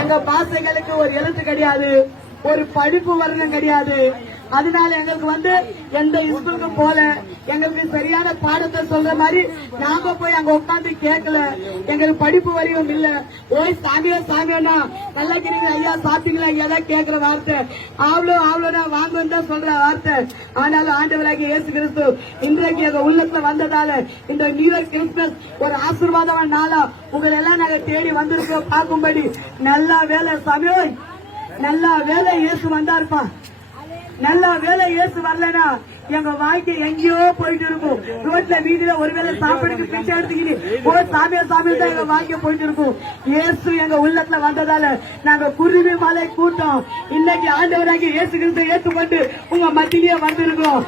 எங்க பாசைகளுக்கு ஒரு எழுத்து கிடையாது, ஒரு படிப்பு வர்க்கம் கிடையாது. அதனால எங்களுக்கு எந்த ஸ்கூலுக்கும் போல, எங்களுக்கு சரியான பாடத்தை சொல்ற மாதிரி நாம போய் அங்க உட்காந்து கேட்கல. எங்களுக்கு படிப்பு வரையும் இல்ல. ஓய் சாமியோ சாமியோனா நல்லா இருக்கிறீங்க ஐயா, சாப்பிட்டீங்களா ஐயா தான் கேட்கிற வார்த்தை. அவ்வளோனா வாங்கன்னு தான் சொல்ற வார்த்தை. ஆனாலும் ஆண்டவராகிய இயேசு கிறிஸ்து இன்றைக்கு எங்க உள்ளத்துல வந்ததால இந்த நியூ இயர் கிறிஸ்துமஸ் ஒரு ஆசீர்வாதமான நாளா உங்களை எல்லாம் நாங்க தேடி வந்திருக்கோம் பார்க்கும்படி. நல்லா வேலை சாமியோ, நல்லா வேலை இயேசு வந்தாருப்பா. நல்ல வேலை இயேசு வரலனா எங்க வாழ்க்கை எங்கேயோ போயிட்டு இருக்கும். ரோட்ல வீதியில ஒருவேளை சாப்பிடுக்கு பிச்சை எடுத்துக்கிட்டு சாமியா சாமியா தான் எங்க வாழ்க்கை போயிட்டு இருக்கும். இயேசு எங்க உள்ளத்துல வந்ததால நாங்க குருவி மலை கூட்டம் இன்னைக்கு ஆண்டவராகி இயேசு கிறிஸ்துவை ஏற்றுக்கொண்டு உங்க மத்தியிலேயே வந்திருக்கோம்.